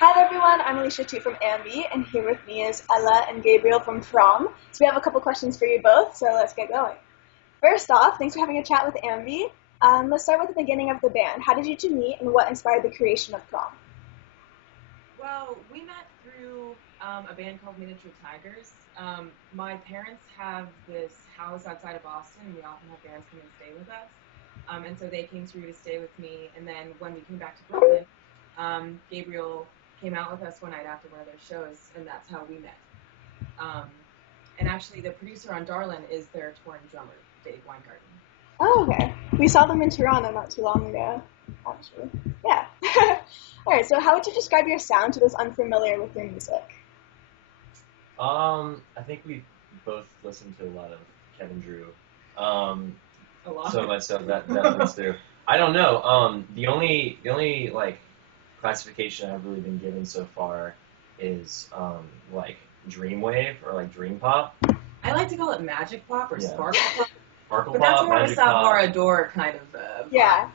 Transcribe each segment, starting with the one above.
Hi everyone, I'm Alicia T from AMBY, and here with me is Ella and Gabriel from PROM. So we have a couple questions for you both, so let's get going. First off, thanks for having a chat with AMBY. Let's start with the beginning of the band. How did you two meet, and what inspired the creation of PROM? Well, we met through a band called Miniature Tigers. My parents have this house outside of Boston, and we often have bands come and stay with us. And so they came through to stay with me, and then when we came back to Brooklyn, Gabriel came out with us one night after one of their shows, and that's how we met. And actually, the producer on Darlin is their touring drummer, Dave Weingarten. Oh, okay. We saw them in Toronto not too long ago, actually. Yeah. All right, so how would you describe your sound to those unfamiliar with your music? I think we both listened to a lot of Kevin Drew. A lot. So much so that fits through. I don't know. The only like classification I've really been given so far is like dream wave or like dream pop. I like to call it magic pop or sparkle pop. Sparkle but pop, that's more of a magic pop. Savara Door kind of Yeah.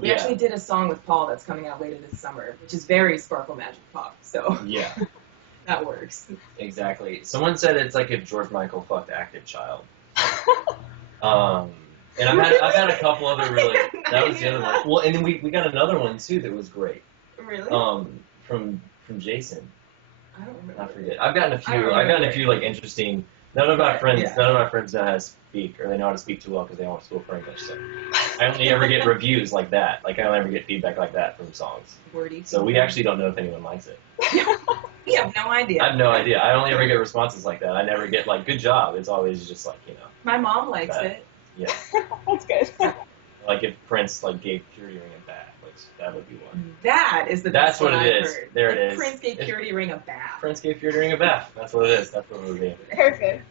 We actually did a song with Paul that's coming out later this summer, which is very sparkle magic pop. So yeah, that works. Exactly. Someone said it's like if George Michael fucked Active Child. And I've had a couple other really. That was the other one. Well, and then we got another one too that was great. Really? From Jason. I don't remember. I forget. I've gotten a few like interesting. None of my friends know how to speak, or they know how to speak too well because they don't want to school for English. So I only ever get reviews like that. Like I only ever get feedback like that from songs. Wordy. So we actually don't know if anyone likes it. We have no idea. I have no idea. I only ever get responses like that. I never get like good job. It's always just like My mom likes bad. it. Yeah. That's good. Like if Prince like gave Purity Ring a bath, like that would be one. That is the That's best what one it I've is. heard. There Like, it is. Prince gave Purity Ring a bath. Prince gave Purity Ring a bath. That's what it is. That's what it would be. Perfect.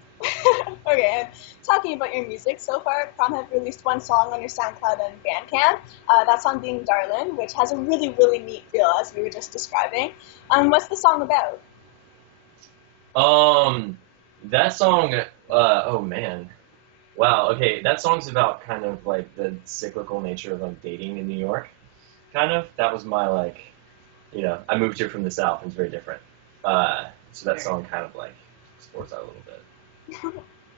Okay, and talking about your music, so far PROM have released one song on your SoundCloud and Bandcamp, that song being Darlin, which has a really, really neat feel, as we were just describing. What's the song about? That song, oh man. Wow, okay, that song's about kind of like the cyclical nature of like dating in New York, kind of. That was my like, I moved here from the South and it's very different. So that song kind of like explores that a little bit.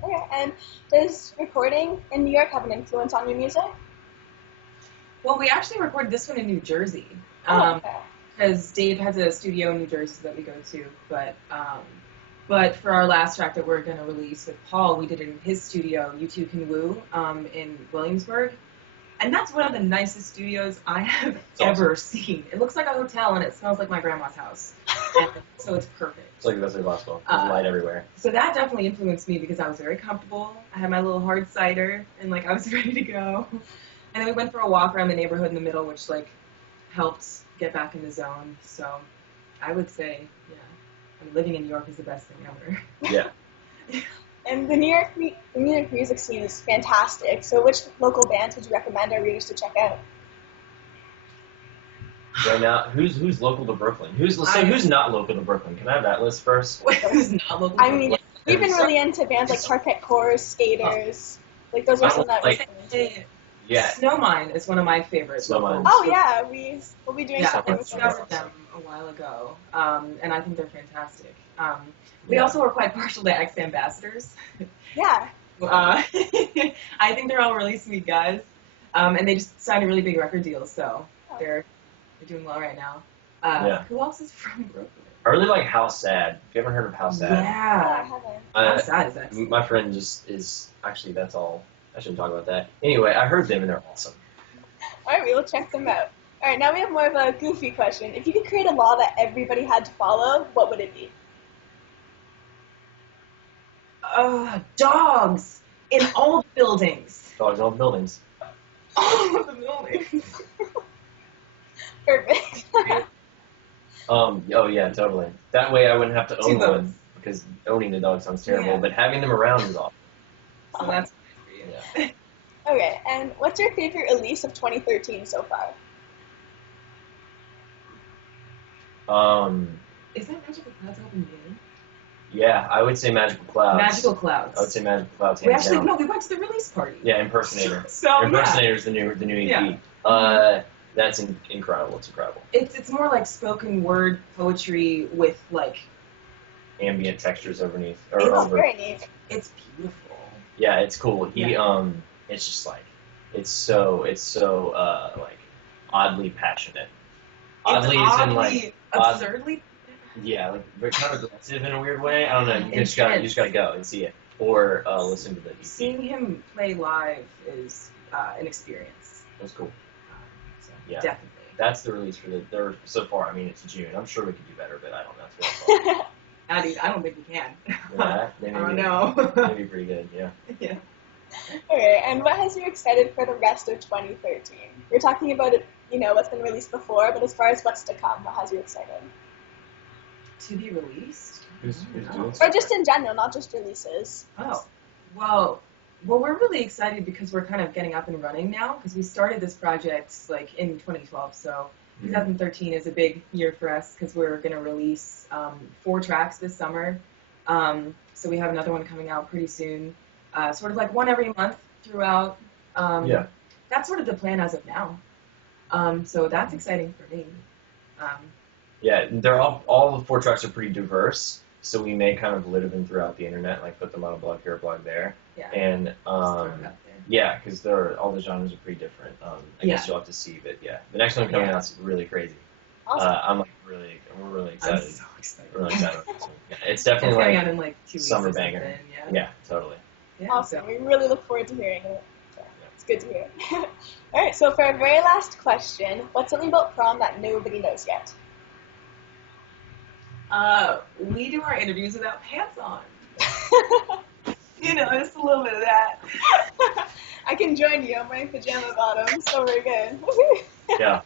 Okay, and does recording in New York have an influence on your music? Well, we actually recorded this one in New Jersey. Okay. Because Dave has a studio in New Jersey that we go to, but for our last track that we're going to release with Paul, we did it in his studio, You Two Can Woo, in Williamsburg. And that's one of the nicest studios I have ever seen. It looks like a hotel, and it smells like my grandma's house. So it's perfect. It's like the best of gospel. There's light everywhere. So that definitely influenced me because I was very comfortable. I had my little hard cider, and I was ready to go. And then we went for a walk around the neighborhood in the middle, which helped get back in the zone. So I would say, living in New York is the best thing ever. Yeah. And the New York music scene is fantastic. So which local bands would you recommend our readers to check out? Right now, who's local to Brooklyn? Who's not local to Brooklyn? Can I have that list first? Who's not local to I mean, we've been really into bands like Parquet Course, Skaters. Like those are some that we're into. Yeah. Snowmine is one of my favorites. Snowmine. Oh yeah, we'll be doing something I with them. discovered them a while ago, and I think they're fantastic. We also were quite partial to ex-ambassadors. Yeah. I think they're all really sweet guys, and they just signed a really big record deal, so they're doing well right now. Who else is from Brooklyn? I really like How Sad. Have you ever heard of How Sad? Yeah. I haven't. How Sad is excellent. My friend actually, that's all. I shouldn't talk about that. Anyway, I heard them and they're awesome. Alright, we will check them out. Alright, now we have more of a goofy question. If you could create a law that everybody had to follow, what would it be? Dogs in all the buildings. Dogs in all the buildings. All of the buildings. Perfect. Oh yeah, totally. That way I wouldn't have to own Two one, because owning the dog sounds terrible, but having them around is awesome. So that's nice for you. Yeah. Okay, and what's your favorite release of 2013 so far? Is that Magical Clouds album new? Yeah, I would say Magical Clouds. Magical Clouds. I would say Magical Clouds. We went to the release party. Yeah, Impersonator. So Impersonator's the new EP. Yeah. That's incredible. It's incredible. It's more like spoken word poetry with like Ambient textures underneath. It's very neat. It's beautiful. Yeah, it's cool. He it's just like it's so like oddly passionate. Oddly is in like absurdly. Yeah, like but kind of aggressive in a weird way. I don't know. You just gotta go and see it or listen to the EP. Seeing him play live is an experience. It was cool. So Yeah, definitely. That's the release for the. So far, I mean, it's June. I'm sure we could do better, but I don't know. That's what I thought. I don't think we can. Yeah, Oh no. Maybe pretty good. Yeah. Yeah. Okay, and what has you excited for the rest of 2013? We're talking about it, what's been released before, but as far as what's to come, what has you excited? To be released? Who's doing Or just in general, not just releases. Oh, well, we're really excited because we're kind of getting up and running now because we started this project like in 2012, so 2013 is a big year for us because we're going to release 4 tracks this summer. So we have another one coming out pretty soon, sort of like one every month throughout. Yeah. That's sort of the plan as of now. So that's exciting for me. Yeah, they're all the 4 tracks are pretty diverse, so we may kind of litter them throughout the internet, like put them on a blog here, a blog there. Yeah. And throw it out there. yeah, because all the genres are pretty different. I guess you'll have to see, but yeah, the next one coming out's really crazy. Awesome. We're really excited. I'm so excited. Really excited. About this one. Yeah, it's definitely It's like coming out in like 2 weeks. summer or banger. something, Yeah, totally. Yeah. Awesome. We really look forward to hearing it. So it's good to hear. All right, so for our very last question, what's something about prom that nobody knows yet? We do our interviews without pants on. Just a little bit of that. I can join you. I'm wearing pajama bottoms, so we're good. Yeah.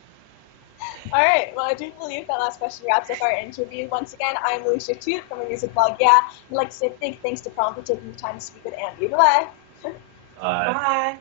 All right. Well, I do believe that last question wraps up our interview. Once again, I'm Lucia Toot from a music blog. Yeah, I'd like to say big thanks to Prom for taking the time to speak with Amby. Bye. Bye.